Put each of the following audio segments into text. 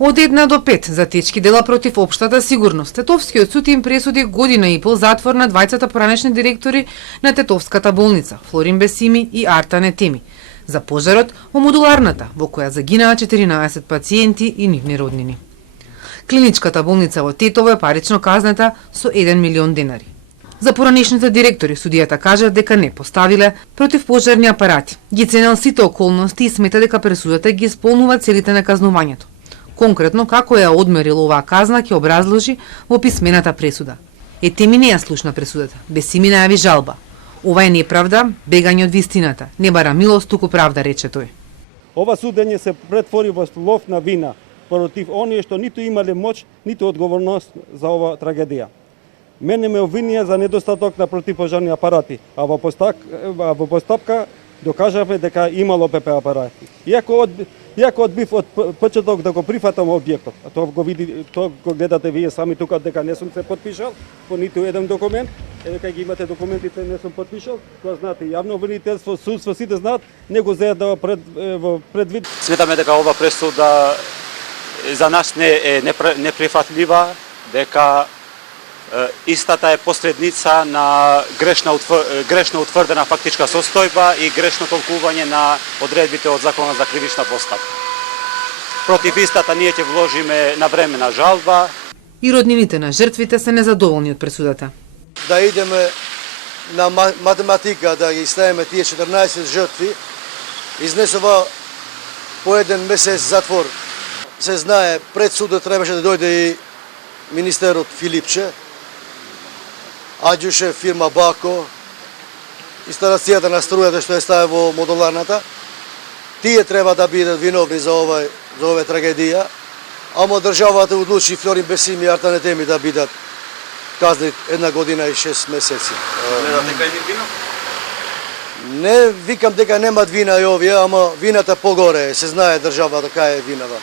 Од 1 до 5 за тешки дела против општата сигурност. Тетовскиот суд им пресуди година и пол затвор на двајцата поранешни директори на Тетовската болница, Флорин Бесими и Артане Теми, за пожарот во модуларната, во која загинаа 14 пациенти и нивни роднини. Клиничката болница во Тетово е парично казната со 1 милион денари. За поранешните директори судијата кажа дека не поставиле противпожарни апарати, ги ценел сите околности и смета дека пресудата ги исполнува целите на казнувањето. Конкретно, како ја одмерил оваа казна, ќе образложи во писмената пресуда. Теми не ја слушна пресудата, Бесими најави жалба. Ова е неправда, бегање од вистината. Не бара милост, туку правда, рече тој. Ова судење се претвори во лов на вина против оние што ниту имале моќ, ниту одговорност за ова трагедија. Мене ме обвинија за недостаток на противпожарни апарати, а во постапка докажавме дека имало ПП апарати. Иако одбив од почеток да го прифатам објектот, а тоа го гледате вие сами тука дека не сум се потпишал по ниту еден документ, дека ги имате документите не сум потпишал, тоа знаете јавно обвинителство, судство, сите знаат, не го зеат да во предвид. Сметаме дека ова пресуда за нас не е неприфатлива, дека истата е последница на грешно утврдена фактичка состојба и грешно толкување на одредбите од Законот за кривична постапка. Против истата ние ќе вложиме навремена жалба. И роднините на жртвите се незадоволни од пресудата. Да идеме на математика, да ги ставиме тие 14 жртви, изнесува по 1 месец затвор. Се знае, пред судот требаше да дојде и министерот Филипче, аѓуше фирма Бако, инсталацијата на струјата што е стави во модуларната. Тие треба да бидат виновни за оваа трагедија, ама државата одлучи Флорин Бесими и Артане Теми да бидат казни 1 година и 6 месеци. Не викам дека немат вина и овие, ама вината погоре, се знае државата кај е винава.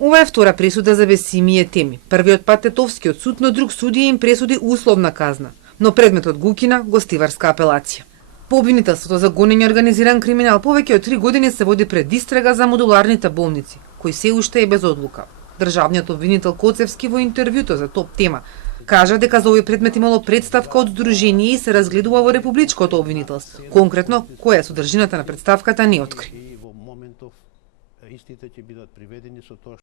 Ова е втора пресуда за Бесими и Теми. Првиот пат Тетовскиот суд на друг судија им пресуди условна казна, но предметот го укина гостиварска апелација. По обвинителството за гонење организиран криминал повеќе од 3 години се води пред истрага за модуларните болници, кои се уште е без одлука. Државниот обвинител Коцевски во интервјуто за Топ тема кажа дека за овој предмет имало представка од здружение и се разгледува во републичкото обвинителство. Конкретно, која е содржината на представката не откри. Истите ќе бидат приведени со тоа